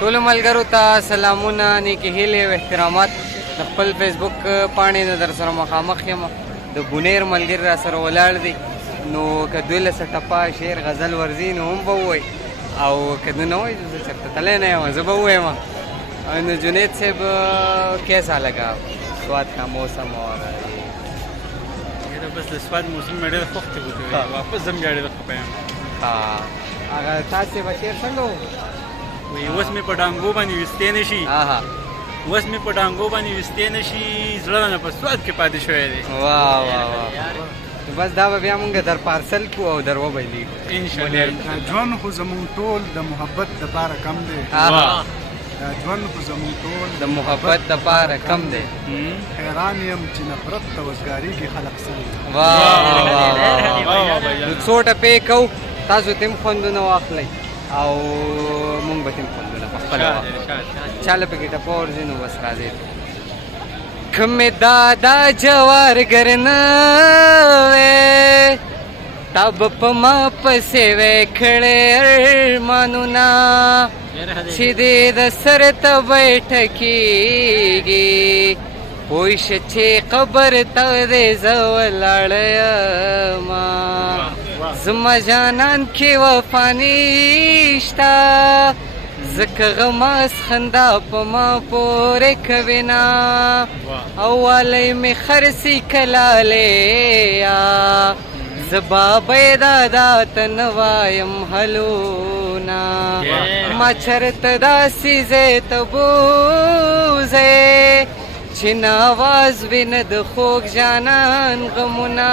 ټولو ملګرو ته سلامونه، نیکې هیلې او احترامات. د خپل فیسبوک پاڼې نه در سره مخامخ یم. د بونیر ملګري را سره ولاړ دی، نو که دوی له څه ټپه شعر غزل ورځي نو هم به ووایي، او که دوی نه وایي زه چېرته تللی نه یم، زه به ووایم. نو جنید صاحب کیسا لگا स्वाद का मौसम और बस स्वाद मौसम में ډېر خوښ دی واپس زم بیا ډېر خپه یم. هغه تاسې به شعر څنګه وایي اوس مې په ډانګو باندې ویستې نه شي، اوس مې په ډانګو باندې ویستې نه شي، زړه رانه په سواد کې پاتې شوی دی. واه واه واه، بس دا به بیا مونږ در پارسل کړو او در وبایلېږو انشاءالله. ژوند خو زمونږ ټول د محبت دپاره کم دی، دا ژوند خو زمونږ ټول د محبت دپاره کم دی. حیران یم چې نفرت ته وزګارېږي خلک څنګه. نو څو ټپې کوو، تاسو ته هم خوندونه واخلئ او مونږ به ته هم خوندونه په خپله واخلو. چاله پکې ټپه ورځي نو بس راځئ. که مې دا جوارګر نه وې، تا به په ما پسې وې کړې ارمانونه، چې دې د سر ته بیټکېږي، پوه شه چې قبر ته دې زه ولاړ یمه، زما جانان کې وفا نشته، ځکه غماز خندا په ما پورې کوینه، او والی مې خرڅي کلالیا، زه بابی دادا ته نه وایم هلونه، ما چرته داسې ځای ته بوځې چې نه آواز وي نه د خوږ جانان غمونه،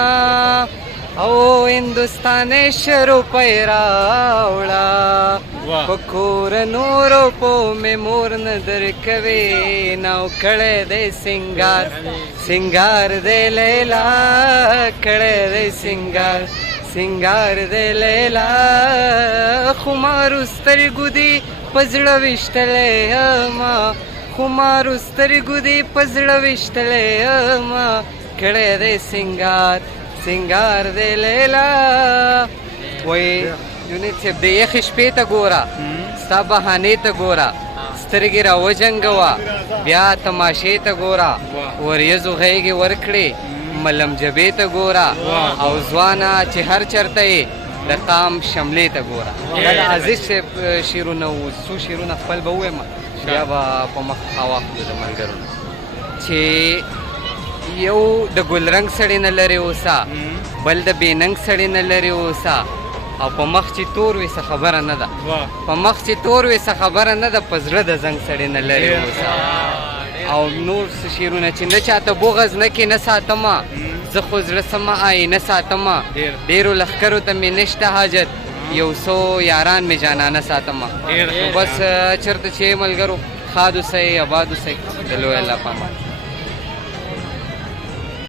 او هندوستانی شروپی راوړه، په کور نورو په مې مور نه درکوي، نو کړی دی سینګار سینګار دی لیلا، کړی دی سینګار سینګار دی لیلا، خمارو سترګو دې په زړه ویشتلی یمه، خمارو سترګو دې په زړه ویشتلی یمه، کړی دی سینګار سینګار دی لیلا. وایي جنید صاحب د یخې شپې ته ګوره، ستا بهانې ته ګوره، سترګې را وجنګوه، بیا تماشې ته ګوره، وریځو غیږې ورکړې، ملم جبې ته ګوره، او ځوانه چې هر چرته یې د قام شملې ته ګوره. دا د عزیز صاحب شعرونه وو، څو شعرونه خپل به ووایم، بیا به په مخ واخلو د ملګرو نه، چې یو د ګلرنګ سړی نه لرې اوسه، بل د بېننګ سړی نه لرې اوسه، او په مخ چې تور وي څه خبره نه ده، په مخ چې تور وي څه خبره نه ده، په زړه د زنګ سړی نه لرې اوسه. او نور څه شعرونه چې نه چاته بغض نه کې نه ساتمه، زه خو زړه سمه آینه ساتمه، ډېرو لښکرو ته مې نشته حاجت، یو څو یاران مې جانانه ساتمه. نو بس چېرته چې ملګرو ښاد اوسئ، اباد اوسئ، د لوی الله په امان.